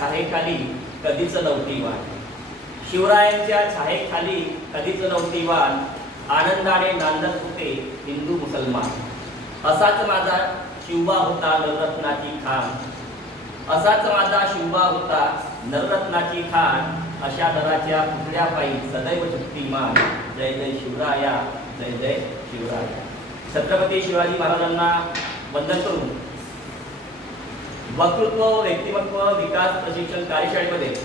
छायेखाली कधीच नव्हती वाण शिवरायांच्या छायेखाली कधीच नव्हती वाण आनंदाने नांदत होते हिंदू मुसलमान. असाच माझा शिवबा होता नवरत्नाची खान. असाच माझा शिवबा होता नवरत्नाची खान. अशा दराच्या पुतळ्या पायी सदैव शक्तिमान. जय जय शिवराया जय जय शिवराया. छत्रपती शिवाजी महाराजांना वंदन करून वक्तृत्व व्यक्तिमत्व विकास प्रशिक्षण कार्यशाळेमध्ये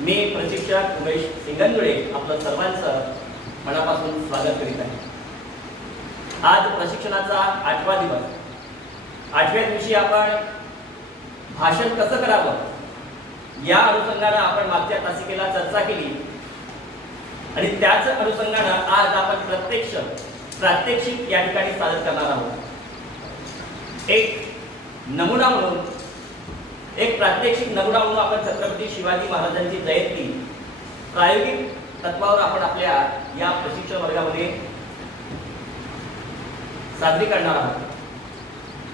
मी प्रशिक्षक उमेश सिंगंदुळे आपलं सर्वांचं मनापासून स्वागत करीत आहे. आज प्रशिक्षणाचा आठवा दिवस. आठव्या दिवशी आपण भाषण कसं करावं? या अनुषंगानं आपण मागच्या तासिकेला चर्चा केली. आणि त्याच अनुषंगानं आज आपण प्रत्यक्ष प्रात्यक्षिक या ठिकाणी सादर करणार आहोत. एक नमुना म्हणून एक प्रात्यक्षिक नमुना म्हणून आपण छत्रपती शिवाजी महाराजांची जयंती प्रायोगिक तत्वावर आपण आपल्या या प्रशिक्षण वर्गामध्ये साजरी करणार आहोत.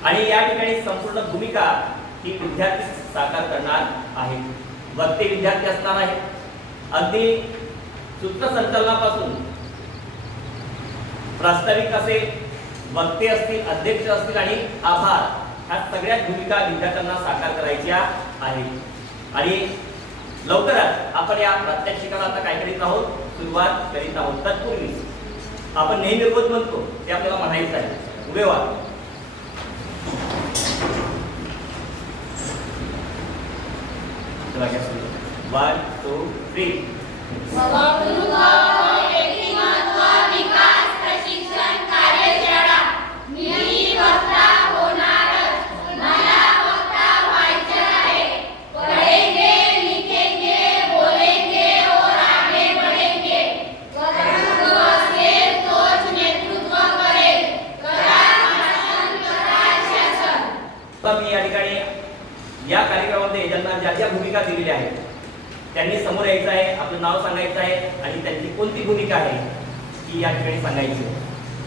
आणि या ठिकाणी संपूर्ण भूमिका ही विद्यार्थी साकार करणार आहे वक्ते विद्यार्थी असणार आहेत. अगदी सूत्रसंचलनापासून प्रास्ताविक असेल वक्ते असतील अध्यक्ष असतील आणि आभार. ह्या सगळ्या भूमिका विद्यार्थ्यांना साकार करायच्या आहेत. आणि लवकरच आपण या प्रात्यक्षिकाला आता काय करीत आहोत? सुरुवात करीत आहोत. तत्पूर्वी आपण नेहमी रोज म्हणतो ते आपल्याला म्हणायचं आहे. उभे व्हा. वन टू थ्री भूमिका दिलेल्या आहेत त्यांनी समोर यायचं आहे आपलं नाव सांगायचं आहे आणि त्यांची कोणती भूमिका आहे ती या ठिकाणी सांगायची आहे.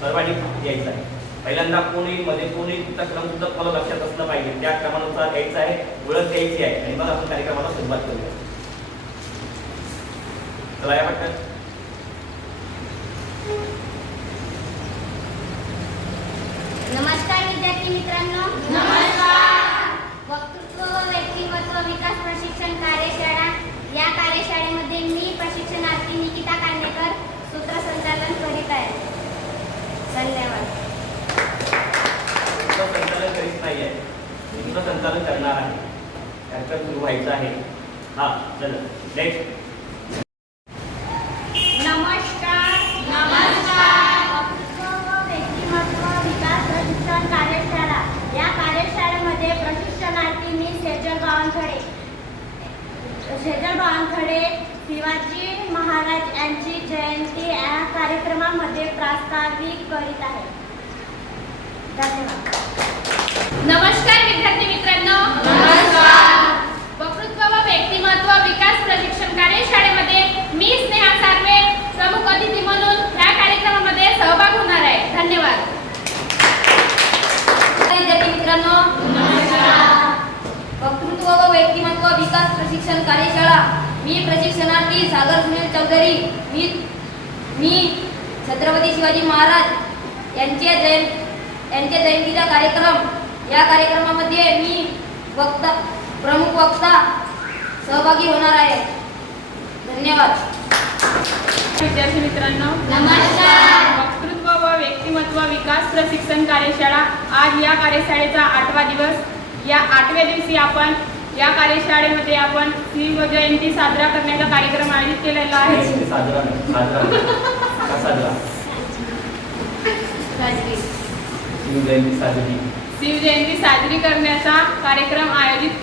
सर्वांनी यायचं आहे. पहिल्यांदा कोणी मध्ये कोणी तुमचा क्रम सुद्धा मला लक्षात असलं पाहिजे. त्या क्रमानुसार यायचं आहे ओळख द्यायची आहे. आणि मग आपण कार्यक्रमाला सुरुवात करूया. चला या पटकन. नमस्कार विद्यार्थी मित्रांनो. वक्तृत्व व व्यक्तिमत्व विकास प्रशिक्षण कार्यशाळा या कार्यशाळेमध्ये मी प्रशिक्षणार्थी निकिता कांडेकर सूत्रसंचालन करीत आहे धन्यवाद संचालन करीत नाही आहे संचालन करणार आहे. कार्यक्रम सुरू व्हायचा आहे. हा चला. नेक्स्ट नमस्कार नमस्कार वक्तृत्व व व्यक्तिमत्व विकास प्रशिक्षण कार्यशाळा या कार्यशाळेमध्ये प्रशिक्षणार्थी मी सेजल बावनखडे सेजल बावनखडे शिवाजी महाराज यांची जयंती या कार्यक्रमामध्ये प्रास्ताविक करीत आहे धन्यवाद नमस्कार विद्यार्थी मित्रांनो. वक्तृत्व व व्यक्तिमत्व विकास प्रशिक्षण कार्यशाळेमध्ये मी स्नेहा सार्वे प्रमुख अतिथी म्हणून या कार्यक्रमामध्ये सहभाग होणार आहे. धन्यवाद. विद्यार्थी मित्रांनो. वक्तृत्व व व्यक्तिमत्व विकास प्रशिक्षण कार्यशाळा. मी प्रशिक्षणार्थी सागर सुनील चौधरी मी मी छत्रपती शिवाजी महाराज यांचे जयं यांच्या जयंतीचा कार्यक्रम या कार्यक्रमामध्ये मी वक्ता प्रमुख वक्ता सहभागी होणार आहे. धन्यवाद. विद्यार्थी मित्रांनो नमस्कार. वक्तृत्व व व्यक्तिमत्व विकास प्रशिक्षण कार्यशाळा आज या कार्यशाळेचा आठवा दिवस. या आठव्या दिवशी आपण या कार्यशाळेमध्ये आपण शिवजयंती साजरा करण्याचा कार्यक्रम आयोजित केलेला आहे. साजरा नाही, साजरा? का साजरा शिवजयंती साजरी. शिवजयंती साजरी करण्याचा कार्यक्रम आयोजित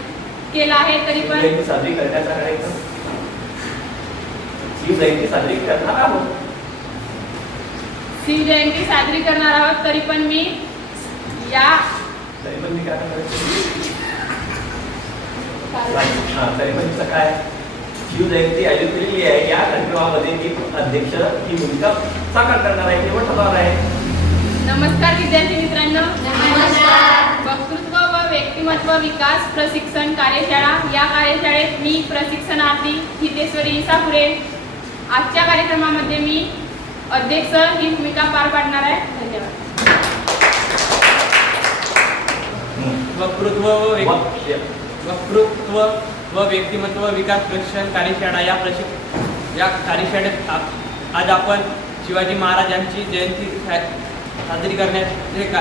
केला आहे तरी पण साजरी करण्याचा कार्यक्रम? शिवजयंती साजरी करणार आहोत. शिवजयंती साजरी करणार आहोत तरी पण मी या तरी पण मी काय करायचं हा तरी पण तिचं काय? शिवजयंती आयोजित केलेली आहे. या कार्यक्रमामध्ये मी अध्यक्ष ही भूमिका साकार करणार आहे निवड होणार आहे. नमस्कार विद्यार्थी मित्रांनो नमस्कार. वक्तृत्व व व्यक्तिमत्व विकास प्रशिक्षण कार्यशाळा या कार्यशाळेत मी प्रशिक्षणार्थी हितेश्वरी इसापुरे आजच्या कार्यक्रमामध्ये मी अध्यक्ष ही भूमिका पार पाडणार आहे धन्यवाद वक्तृत्व व. वक्तृत्व व व्यक्तिमत्व विकास प्रशिक्षण कार्यशाळा या प्रशिक या कार्यशाळेत आज आपण शिवाजी महाराजांची जयंती साजरी करण्याचे का?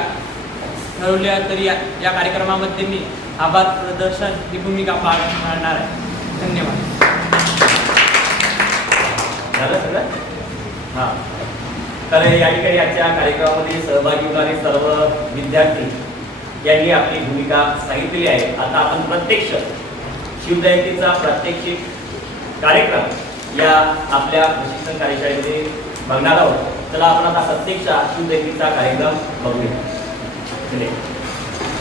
ठरवले तरी या या कार्यक्रमामध्ये मी आभार प्रदर्शन ही भूमिका पार पाडणार आहे. धन्यवाद. झालं सगळं? हां. तर या ठिकाणी आजच्या कार्यक्रमामध्ये सहभागी होणारे सर्व विद्यार्थी यांनी आपली भूमिका सांगितलेली आहे. आता आपण प्रत्यक्ष शिवजयंतीचा प्रात्यक्षिक कार्यक्रम या आपल्या प्रशिक्षण कार्यशाळेमध्ये बघणार आहोत. चला आपण आता प्रत्यक्ष शिवजयंतीचा कार्यक्रम बघूया.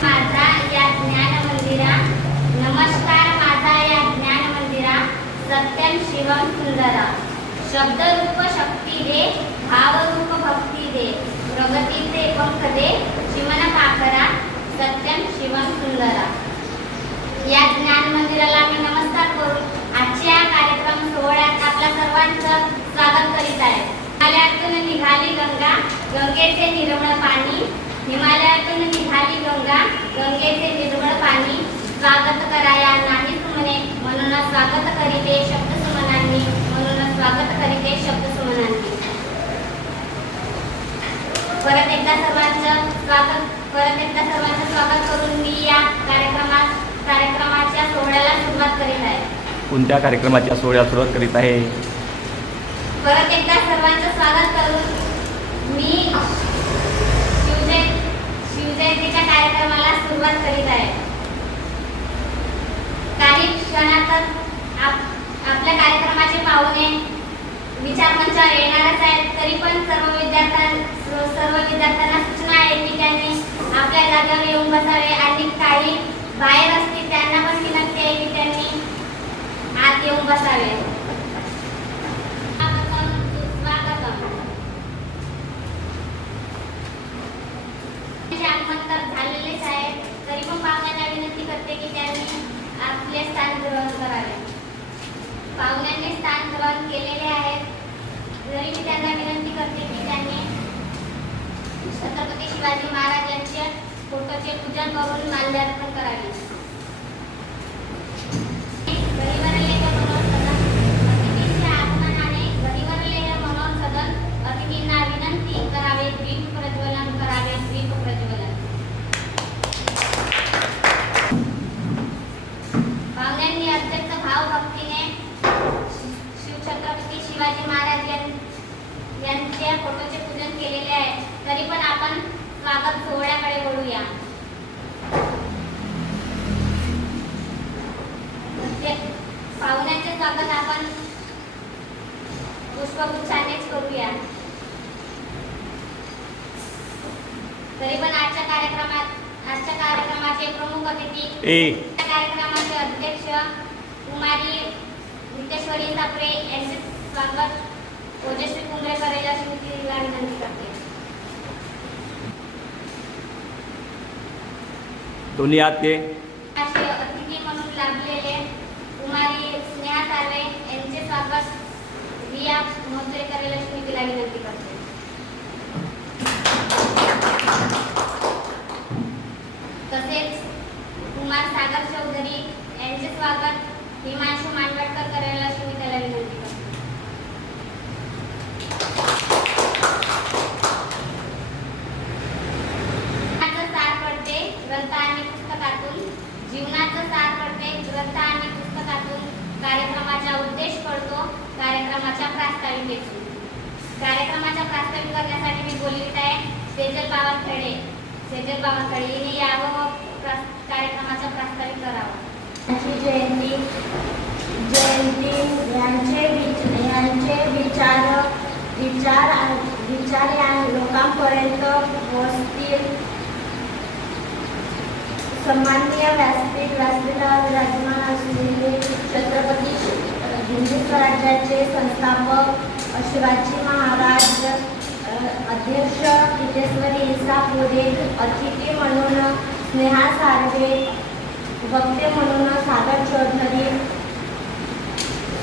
माझा या ज्ञान मंदिरा नमस्कार माझा या ज्ञान मंदिरा सत्यम शिवम सुंदरा. शब्दरूप शक्ती दे भावरूप भक्ती दे प्रगतीचे पंख दे शिवन पाखरा सत्यम शिवम सुंदरा या ज्ञान मंदिराला मी नमस्कार करून आजच्या कार्यक्रम सोहळ्यात आपल्या सर्वांचं स्वागत करीत आहे हिमालयातून निघाली गंगा गंगेचे निर्मळ पाणी. हिमालयातून निघाली गंगा गंगेचे निर्मळ पाणी. स्वागत कराया नाही सुमने म्हणून स्वागत करीते शब्द सुमनांनी म्हणून स्वागत करीते शब्द सुमनांनी परत एकदा सर्वांचं स्वागत परत एकदा सर्वांचं स्वागत करून मी या कार्यक्रमात कार्यक्रमाच्या सोहळ्याला सुरुवात करीत आहे. कोणत्या कार्यक्रमाच्या सोहळ्याला सुरुवात करीत आहे? परत एकदा सर्वांचं स्वागत करून मी शिवजय शिवजयंतीच्या कार्यक्रमाला सुरुवात करीत आहे. काही क्षणातच आप आपल्या कार्यक्रमाचे पाहुणे विचारमंचावर येणारच आहेत. तरी पण सर्व विद्यार्थ्यां सर्व सर्व विद्यार्थ्यांना सूचना आहे की त्यांनी आपल्या जागेवर येऊन बसावे. आणि काही बाहेर असतील त्यांना पण विनंती आहे की त्यांनी आत येऊन बसावे. त्यांचे तर झालेलेच आहे. तरी पण पाहुण्यांना विनंती करते की त्यांनी आपले स्थान ग्रहण करावे. पाहुण्यांनी स्थान ग्रहण केलेले आहेत. तरी मी त्यांना विनंती करते की त्यांनी छत्रपती शिवाजी महाराजांच्या फोटोचे पूजन करून माल्यार्पण करावे घरीवरले हे मनोसदन अतिथीच्या आगमनाने घरीवरले हे मनोसदन अतिथींना विनंती करावे दीप प्रज्वलन करावे दीप प्रज्वलन पाहुण्यांनी अत्यंत भावभक्तीने शिवछत्रपती शिवाजी महाराज यां- यांच्या फोटोचे पूजन केलेले आहे तरी पण आपण स्वागत सोहळ्याकडे वळूया. ते- पाहुण्यांचे स्वागत आपण पुष्पगुच्छानेच करूया. तरी पण आजच्या कार्यक्रमात आजच्या कार्यक्रमाचे प्रमुख अतिथी कार्यक्रमाचे अध्यक्ष कुमारी नितेश्वरी सापरे यांचे स्वागत. ओजस्वी कुंभरे करेल अशी मी तिला विनंती करते दोन्ही हात घे असे अतिथी म्हणून लाभलेले कुमारी स्नेहा सार्वे यांचे स्वागत रिया मोत्रे करेल अशी मी दोन्ही आत करते. तसेच कुमार सागर चौधरी यांचे स्वागत हिमांशू मांडवटकर करेल अशी मी त्याला विनंती करते जीवनाचं सार पडते ग्रंथ आणि पुस्तकातून जीवनाचं सार पडते ग्रंथ आणि पुस्तकातून कार्यक्रमाचा उद्देश कळतो कार्यक्रमाच्या प्रास्ताविकेतून कार्यक्रमाच्या प्रास्ताविक करण्यासाठी मी बोलवीत आहे सेजल बावनखेडे सेजल बावनखेडे हिने यावं व प्रास- कार्यक्रमाचा प्रास्ताविक करावा यांची जयंती जयंती यांचे विच यांचे विचार विचार विचार या लोकांपर्यंत पोहोचतील सन्माननीय व्यासपीठ व्यासपीठावर विराजमान असलेले छत्रपती हिंदू स्वराज्याचे संस्थापक शिवाजी महाराज अध्यक्ष अध्यक्ष हितेश्वरी इसापुरे अतिथी म्हणून स्नेहा सार्वे वक्ते म्हणून सागर चौधरी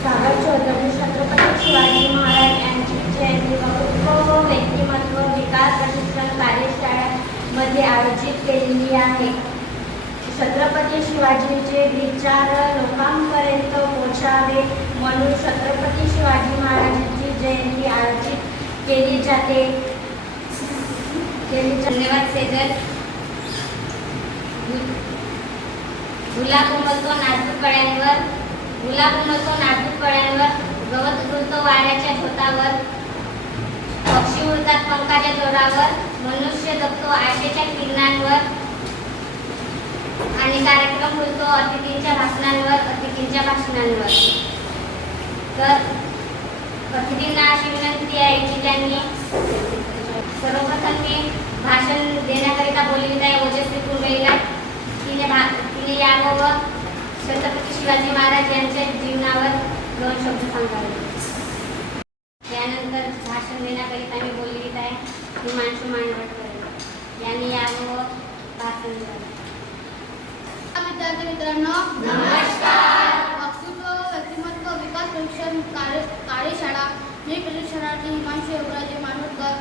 सागर चौधरी छत्रपती शिवाजी महाराज यांची जयंती वक्तृत्व व व्यक्तिमत्व विकास प्रशिक्षण कार्यशाळेमध्ये आयोजित केलेली आहे. छत्रपती शिवाजींचे विचार लोकांपर्यंत पोचावे म्हणून छत्रपती शिवाजी महाराजांची जयंती आयोजित केली जाते. धन्यवाद सेजल. गुलाब उमलतो नाजूक कळ्यांवर गुलाब उमलतो नाजूक कळ्यांवर गवत झुलतो वाऱ्याच्या झोतावर. पक्षी उडतात पंखाच्या जोरावर. मनुष्य जगतो आशेच्या किरणांवर. आणि कार्यक्रम होतो अतिथींच्या भाषणांवर अतिथींच्या भाषणांवर. तर अतिथींना अशी विनंती आहे की त्यांनी सर्वप्रथम मी भाषण देण्याकरिता बोलवित आहे ओजस्वी कुर्बईला तिने भा तिने यावं व छत्रपती शिवाजी महाराज यांच्या जीवनावर दोन शब्द सांगावे. त्यानंतर भाषण देण्याकरिता मी बोलवित आहे हिमांशू मांडवटकर यांनी यावं व भाषण द्यावं. विद्यार्थी मित्रांनो नमस्कार. वक्तृत्व व्यक्तिमत्व विकास प्रशिक्षण कार्य कार्यशाळा मी प्रशिक्षणार्थी हिमांशू योगराजे मानोरकर.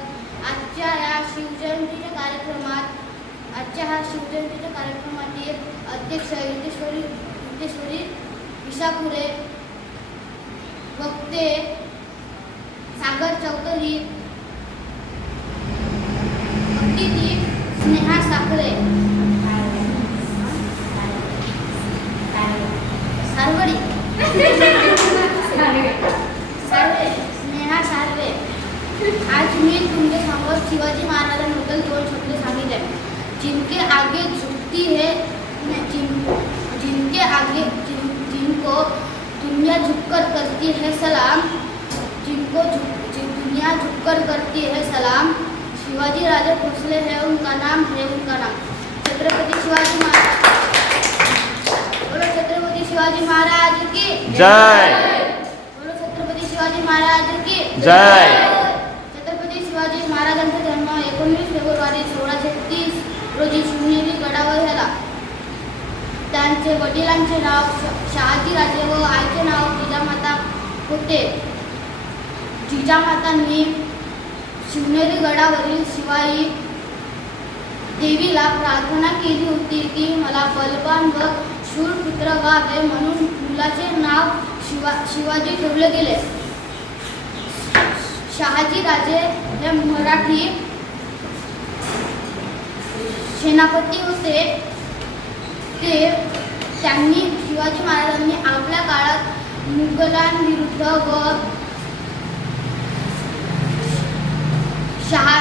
आजच्या या शिवजयंतीच्या कार्यक्रमात आजच्या हा शिवजयंतीच्या कार्यक्रमातील अध्यक्ष युद्धेश्वरी युद्धेश्वरी विसापुरे वक्ते सागर चौधरी अतिथी स्नेहा साखरे स्नेहा सार्वे आज मी तुमच्या समोर शिवाजी महाराजांबद्दल दोन शब्द सांगितले जिनके आगे झुकती है जिन जिनके आगे जिन, जिनको दुनिया झुककर करती है सलाम जिनको जिन दुनिया झुककर करती है सलाम शिवाजी राजे भोसले है उनका नाम है उनका नाम। छत्रपति शिवाजी महाराज। शिवाजी महाराज की जय। बोलो छत्रपती शिवाजी महाराज की जय. छत्रपती शिवाजी महाराजांचा जन्म एकोणवीस फेब्रुवारी सोळाशे तीस रोजी शिवनेरी गडावर झाला. त्यांचे वडिलांचे नाव श- शहाजी राजे व आईचे नाव जिजामाता होते. जिजामातांनी शिवनेरी गडावरील शिवाई देवीला प्रार्थना केली होती की मला बलवान व शूरपुत्र व्हावे म्हणून मुलाचे नाव शिवा शिवाजी ठेवले गेले. शहाजी राजे हे मराठी सेनापती होते. ते त्यांनी शिवाजी महाराजांनी आपल्या काळात मुघलांविरुद्ध व शहा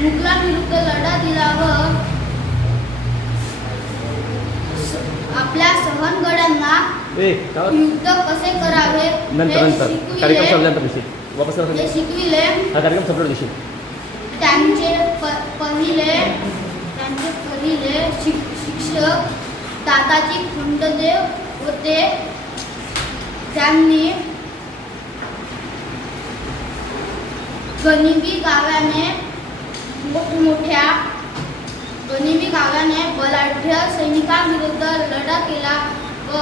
मुघलांविरुद्ध लढा दिला व आपल्या सहनगडांना युद्ध कसे करावे नंतर नंतर. कार्यक्रम संपल्यानंतर दिवशी वापस हे. शिकविले. हा कार्यक्रम संपल्या दिवशी त्यांचे प पहिले त्यांचे पहिले शिक शिक्षक दादाजी खंडदेव होते. त्यांनी गनिबी गावाने मोठमोठ्या गनिबी गावाने बलाढ्य सैनिकांविरुद्ध लढा केला व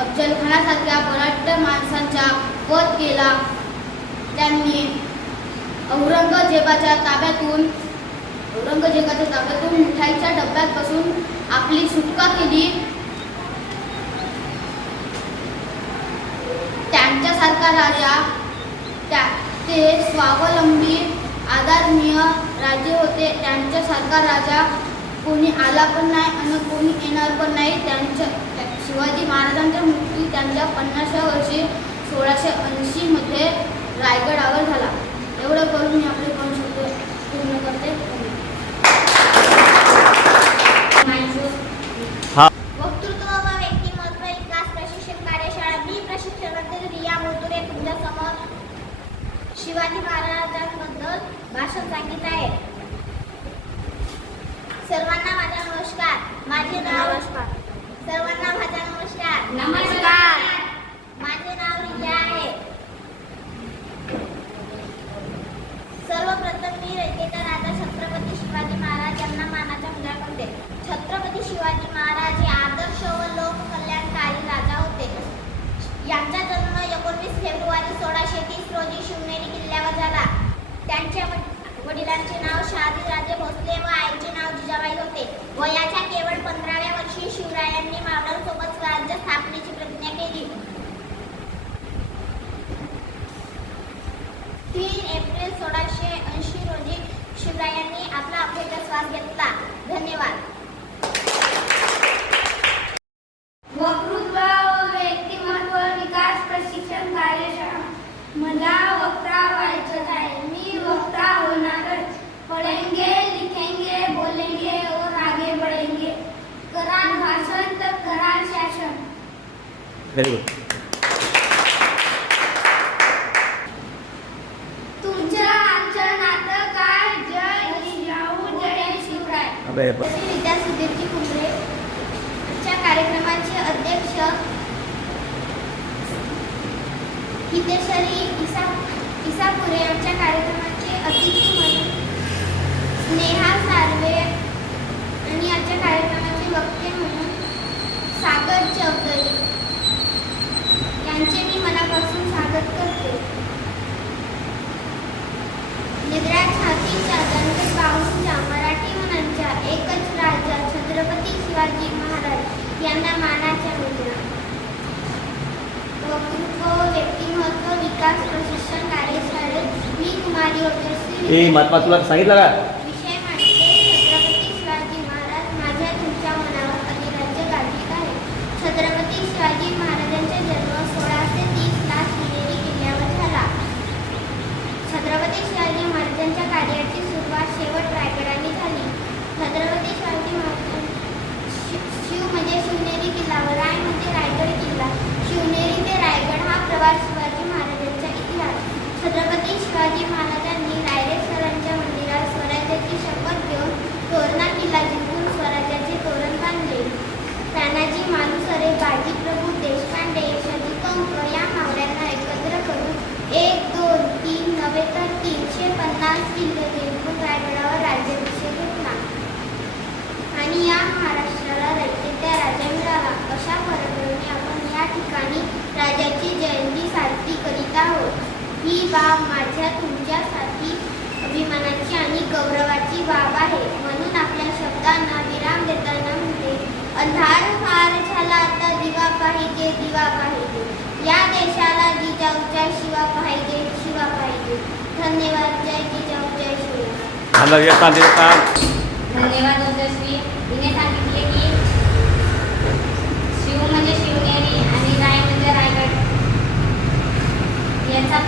अफजलखानासारख्या बलाढ्य माणसांचा वध केला. त्यांनी औरंगजेबाच्या ताब्यातून औरंगजेबाच्या ताब्यातून मिठाईच्या डब्यात बसून आपली सुटका केली. त्यांच्यासारखा राजा त्या ते स्वावलंबी आदरणीय राजे होते. त्यांच्यासारखा राजा कोणी आला पण नाही आणि कोणी येणार पण नाही. त्यांच्या त्या- शिवाजी महाराजांचा मृत्यू त्यांच्या पन्नासव्या वर्षी सोळाशे ऐंशीमध्ये रायगडावर झाला. एवढं करून मी आपले दोन शब्द पूर्ण करते. वक्तृत्व व व्यक्तिमत्व विकास प्रशिक्षण कार्यशाळा मी प्रशिक्षणार्थी रिया मोतुरे तुमच्यासमोर शिवाजी महाराजांबद्दल भाषण सांगित आहे. सर्वांना माझा नमस्कार. माझे नाव सर्वांना माझा नमस्कार. नमस्कार. माझे नाव रिया आहे. सर्वप्रथम मी रयतेचा राजा छत्रपती शिवाजी महाराज यांना मानाच्या मुला करते छत्रपती शिवाजी महाराज हे आदर्श व लोक कल्याणकारी राजा होते. यांचा जन्म एकोणवीस फेब्रुवारी सोळाशे तीस रोजी शिवनेरी किल्ल्यावर झाला. त्यांच्या वडिलांचे नाव शहाजीराजे भोसले व आईचे नाव जिजाबाई होते. वयाच्या केवळ पंधराव्या वर्षी शिवरायांनी मावळ्यांसोबत स्वराज्य स्थापनेची प्रतिज्ञा केली तीन एप्रिल सोळाशे ऐंशी रोजी शिवरायांनी आपला अखेरचा श्वास घेतला धन्यवाद वक्तृत्व व व्यक्तिमत्व विकास प्रशिक्षण कार्यशाळा मला वक्ता व्हायचं आहे मी वक्ता होणारच पढ़ेंगे लिखेंगे बोलेंगे और आगे बढ़ेंगे कराल भाषण तर कराल शासन व्हेरी गुड तुमचं आमचं नातं काय जय जिजाऊ जय आहे. कार्यक्रमाचे अध्यक्ष हितेश्वरी इसा इसापुरे आमच्या कार्यक्रमाचे अतिथी म्हणून स्नेहा सार्वे आणि आजच्या कार्यक्रमाचे वक्ते म्हणून सागर चौधरी यांचे मी मनापासून स्वागत करते. निद्रा छातीच्या बाहूंच्या मराठी एकच राजा छत्रपती शिवाजी महाराज यांना मानाच्या मुद्रा वक्तृत्व व्यक्तिमत्व विकास प्रशिक्षण कार्यशाळेत मी कुमारी ओजस्वी ए महात्मा तुला सांगितलं का विषय मांडते छत्रपती शिवाजी महाराज माझ्या तुमच्या मनावर अधिराज्य गाजवित आहे छत्रपती शिवाजी महाराजांचा जन्म सोळाशे तीसला शिवनेरी किल्ल्यावर झाला छत्रपती शिवाजी महाराजांच्या कार्याची सुरुवात शेवट रायगडाने झाली छत्रपती शिवाजी महाराज शि- शिव म्हणजे शिवनेरी किल्ला व राय म्हणजे रायगड किल्ला शिवनेरी ते रायगड हा प्रवास शिवाजी महाराजांचा इतिहास छत्रपती शिवाजी महाराजांनी रायरेश्वरांच्या मंदिरात स्वराज्याची शपथ घेऊन तोरणा किल्ला जिंकून स्वराज्याचे तोरण बांधले तानाजी मालुसरे बाजीप्रभू देशपांडे यशाजी कंक या मावळ्यांना एकत्र करून एक दोन तीन नव्हे तर तीनशे पन्नास किल्ले जिंकून रायगडावर राज्याभिषेक घेतला आणि या महाराष्ट्राला रयतेचा राजा मिळाला अशा परंपरेने आपण या ठिकाणी राजाची जयंती साजरी करीत आहोत बाब माझ्या तुमच्यासाठी अभिमानाची आणि गौरवाची बाब आहे. म्हणून आपल्या शब्दांना विराम देताना म्हणते अंधार फार झाला आता दिवा पाहिजे दिवा पाहिजे. या देशाला जिजाऊच्या शिवा पाहिजे शिवा पाहिजे. धन्यवाद जय जिजाऊ जय येतात धन्यवाद ओजस्वी हिने सांगितले की शिव म्हणजे शिवनेरी आणि राय म्हणजे रायगड याचा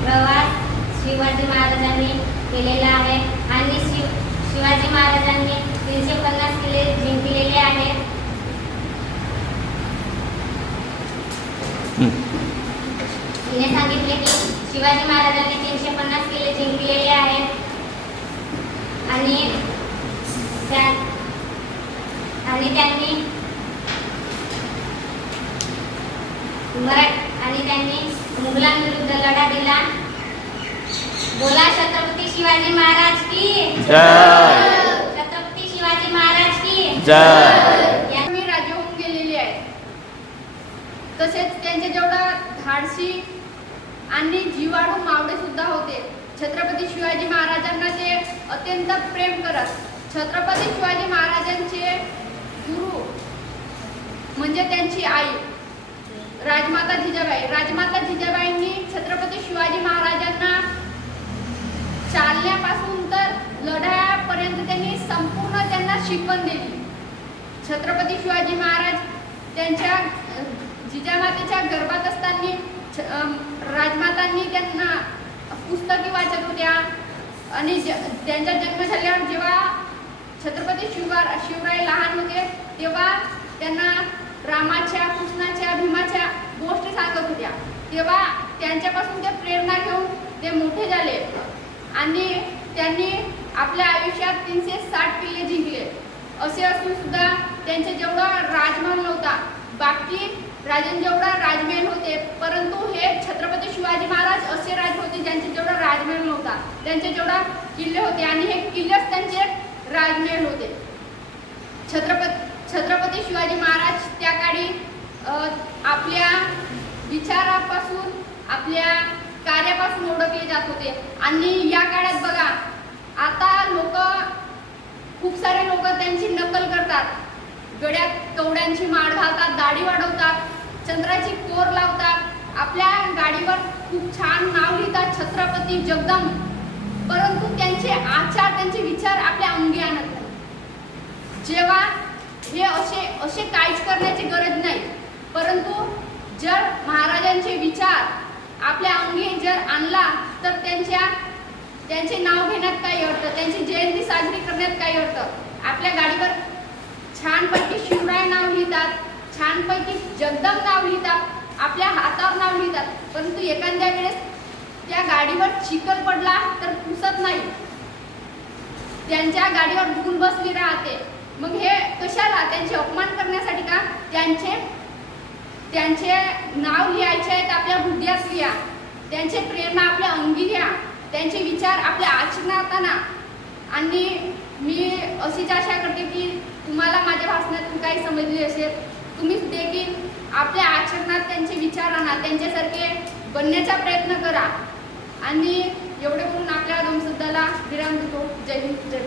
प्रवास शिवाजी महाराजांनी केलेला आहे आणि शिव शिवाजी महाराजांनी तीनशे पन्नास किल्ले जिंकलेले आहेत हिने सांगितले की शिवाजी महाराजांनी तीनशे पन्नास किल्ले जिंकलेले आहेत आणि त्या आणि त्यांनी मरा आणि त्यांनी मुघलांविरुद्ध लढा दिला बोला छत्रपती शिवाजी महाराज की जय छत्रपती शिवाजी महाराज की जय. मी राजे होऊन आहे. तसेच त्यांचे जेवढा धाडसी आणि जीवाणू मावळे सुद्धा होते. छत्रपती शिवाजी महाराजांना ते अत्यंत प्रेम करत छत्रपती शिवाजी महाराजांचे गुरु म्हणजे त्यांची आई राजमाता जिजाबाई. राजमाता जिजाबाईंनी छत्रपती शिवाजी महाराजांना चालण्यापासून तर लढायापर्यंत त्यांनी संपूर्ण त्यांना शिकवण दिली. छत्रपती शिवाजी महाराज त्यांच्या जिजामातेच्या गर्भात असताना छ- राजमातांनी त्यांना पुस्तके वाचत होत्या. आणि ज- त्यांचा जन्म झाल्यावर जेव्हा छत्रपती शिवा शिवराय लहान होते तेव्हा त्यांना रामाच्या कृष्णाच्या भीमाच्या गोष्टी सांगत होत्या. तेव्हा त्यांच्यापासून ते प्रेरणा घेऊन ते मोठे झाले. आणि त्यांनी आपल्या आयुष्यात तीनशे साठ किल्ले जिंकले. असे असून सुद्धा त्यांचे जेवढा राजमहल नव्हता बाकी राजन जेवढा राजमहल होते परंतु हे छत्रपती शिवाजी महाराज असे राज होते ज्यांचे जेवढा राजमहल नव्हता त्यांचे जेवढा किल्ले होते आणि हे किल्लेच त्यांचे राजमहल होते. छत्रपती छत्रपती शिवाजी महाराज त्या काळी आपल्या विचारापासून आपल्या कार्यापासून ओळखले जात होते. आणि या काळात बघा आता लोक खूप सारे लोक त्यांची नकल करतात. गड्यात कवड्यांची माळ घालतात दाढी वाढवतात चंद्राची कोर लावतात. आपल्या गाडीवर खूप छान नाव लिहितात छत्रपती जगदंब. परंतु त्यांचे आचार त्यांचे विचार आपल्या अंगी आणत नाही. जेव्हा हे असे असे काहीच करण्याची गरज नाही. परंतु जर महाराजांचे विचार आपल्या अंगी जर आणला तर त्यांच्या त्यांचे नाव घेण्यात काही अर्थ त्यांची जयंती साजरी करण्यात काही अर्थ. आपल्या गाडीवर छानपैकी शिवराय नाव लिहितात छानपैकी जगदम नाव लिहितात आपल्या हातावर नाव लिहितात परंतु एखाद्या वेळेस त्या गाडीवर चिखल पडला तर पुसत नाही. त्यांच्या गाडीवर धूल बसली राहते. मग हे कशाला? त्यांचे अपमान करण्यासाठी का? त्यांचे त्यांचे नाव लिहायचे आहेत आपल्या हृदयात लिहा. त्यांचे प्रेरणा आपल्या अंगी घ्या. त्यांचे विचार आपल्या आचरणात आणा. आणि मी अशीच आशा करते की तुम्हाला माझ्या भाषणातून काही समजले असेल तुम्ही देखील आपल्या आचरणात त्यांचे विचार आणा त्यांच्यासारखे बनण्याचा प्रयत्न करा. आणि एवढे करून आपल्या दोनशब्दाला विराम देतो. जय हिंद जय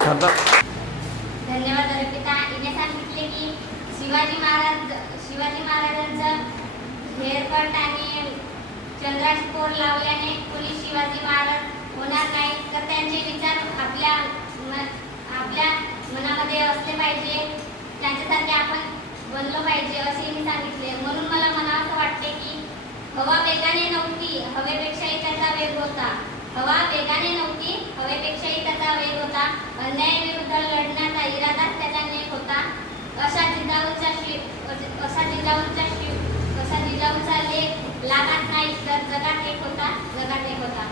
भारत. धन्यवाद अर्पिता हिने सांगितले की शिवाजी महाराज शिवाजी महाराजांचं हेअरकट आणि चंद्राची कोर लावल्याने कोणी शिवाजी महाराज होणार नाही? तर त्यांचे विचार आपल्या आपल्या मनामध्ये असले पाहिजे त्यांच्यासारखे आपण बनलो पाहिजे असे मी सांगितले. म्हणून मला मला असं वाटते की हवा वेगाने नव्हती हवेपेक्षाही त्याचा वेग होता. हवा वेगाने नव्हती हवेपेक्षाही त्याचा वेग होता. अन्यायाविरुद्ध लढण्याचा इरादाच त्याचा नेक होता. अशा जिजाऊचा शिव असा जिजाऊचा शिव असा जिजाऊचा लेख लागत नाही तर जगात एक होता जगात एक होता.